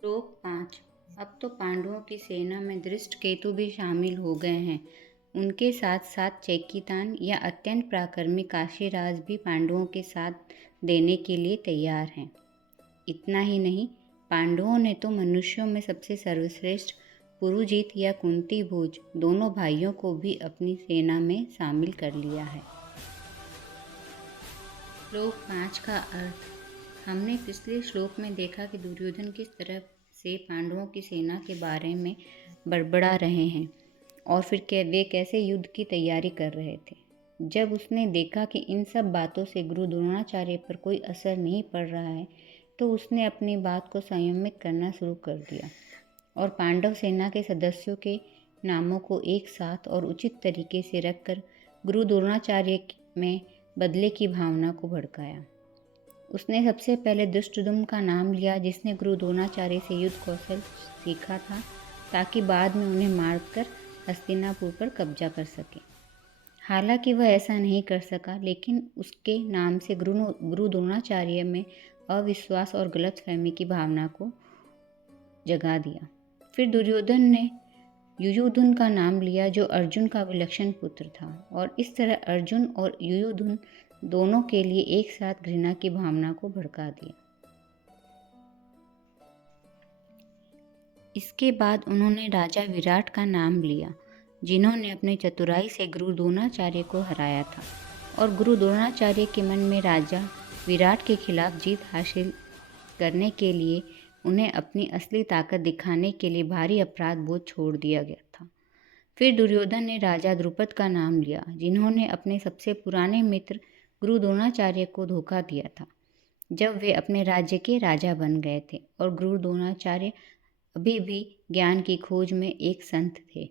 श्लोक 5। अब तो पांडवों की सेना में धृष्टकेतु भी शामिल हो गए हैं। उनके साथ साथ चैकीतान या अत्यंत पराक्रमी काशीराज भी पांडवों के साथ देने के लिए तैयार हैं। इतना ही नहीं, पांडवों ने तो मनुष्यों में सबसे सर्वश्रेष्ठ पुरुजीत या कुंती भोज दोनों भाइयों को भी अपनी सेना में शामिल कर लिया है। श्लोक 5 का अर्थ। हमने पिछले श्लोक में देखा कि दुर्योधन किस तरह से पांडवों की सेना के बारे में बड़बड़ा रहे हैं और फिर वे कैसे युद्ध की तैयारी कर रहे थे। जब उसने देखा कि इन सब बातों से गुरु द्रोणाचार्य पर कोई असर नहीं पड़ रहा है, तो उसने अपनी बात को संयमित करना शुरू कर दिया और पांडव सेना के सदस्यों के नामों को एक साथ और उचित तरीके से रखकर गुरु द्रोणाचार्य में बदले की भावना को भड़काया। उसने सबसे पहले दुष्टदुम्न का नाम लिया, जिसने गुरु द्रोणाचार्य से युद्ध कौशल सीखा था ताकि बाद में उन्हें मारकर हस्तिनापुर पर कब्जा कर सके। हालांकि वह ऐसा नहीं कर सका, लेकिन उसके नाम से गुरु द्रोणाचार्य में अविश्वास और गलतफहमी की भावना को जगा दिया। फिर दुर्योधन ने युयुधुन का नाम लिया, जो अर्जुन का विलक्षण पुत्र था, और इस तरह अर्जुन और युयुधुन दोनों के लिए एक साथ घृणा की भावना को भड़का दिया। इसके बाद उन्होंने राजा विराट का नाम लिया, जिन्होंने अपनी चतुराई से गुरु द्रोणाचार्य को हराया था, और गुरु द्रोणाचार्य के मन में राजा विराट के खिलाफ जीत हासिल करने के लिए उन्हें अपनी असली ताकत दिखाने के लिए भारी अपराध बोध छोड़ दिया गया था। फिर दुर्योधन ने राजा द्रुपद का नाम लिया, जिन्होंने अपने सबसे पुराने मित्र गुरु द्रोणाचार्य को धोखा दिया था जब वे अपने राज्य के राजा बन गए थे, और गुरु द्रोणाचार्य अभी भी ज्ञान की खोज में एक संत थे।